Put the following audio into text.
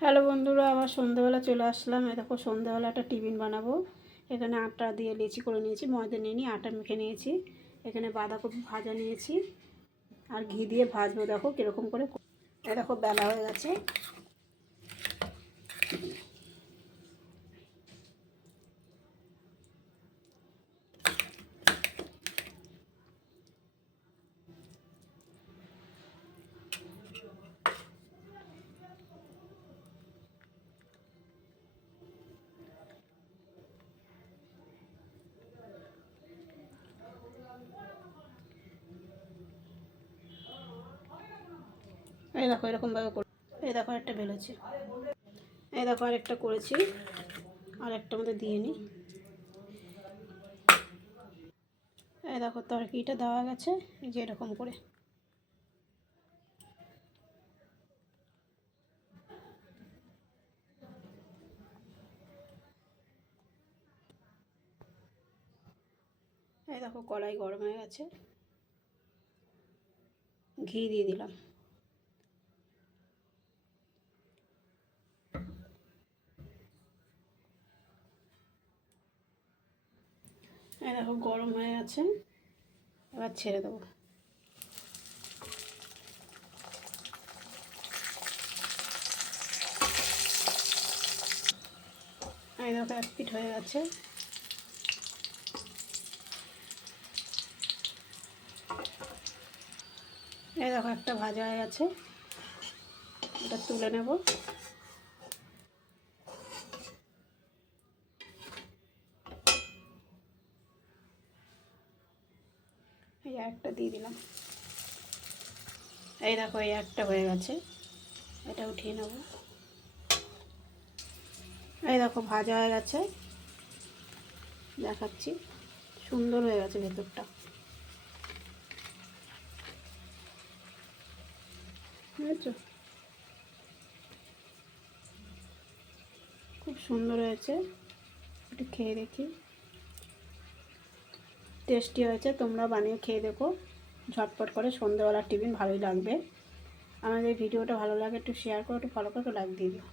Hello বন্ধুরা, আবার সন্ধ্যাবেলা চলে আসলাম। দেখো সন্ধ্যাবেলা একটা টিফিন বানাবো। এখানে আটা দিয়ে লেচি করে নিয়েছি, ময়দা নিয়ে নিয়ে আটা মেখে নিয়েছি। এখানে বাঁধাকপি ভাজা নিয়েছি আর ঘি দিয়ে ভাজবো। দেখো কীরকম করে। দেখো বেলা হয়ে গেছে। এই দেখো এরকমভাবে করে, এই দেখো একটা বেরোচ্ছে। এই দেখো আরেকটা করেছি, আর একটা মধ্যে দিয়ে নিই। এই দেখো তরকারিটা দেওয়া গেছে, এই যে এরকম করে। এই দেখো কড়াই গরম হয়ে গেছে, ঘি দিয়ে দিলাম। এই দেখো গরম হয়ে গেছে, এবার ছেড়ে দেবো। এই দেখো এক পিঠ হয়ে গেছে। এই দেখো একটা ভাজা হয়ে গেছে, এটা তুলে নেব। এই একটা দিয়ে দিলাম। এই দেখো এই একটা হয়ে গেছে, এটা উঠিয়ে নেব। এই দেখো ভাজা হয়ে গেছে, দেখাচ্ছি। সুন্দর হয়ে গেছে ভেতরটা, বুঝেছো? খুব সুন্দর হয়েছে। একটু খেয়ে দেখি। টেস্টি হয়েছে, তোমরা বানিয়ে খেয়ে দেখো। ঝটপট করে সন্ধ্যেবেলার টিফিন ভালোই লাগবে। আমাদের ভিডিওটা ভালো লাগে একটু শেয়ার করো, একটু ফলো করো, একটু লাইক দিয়ে দিও।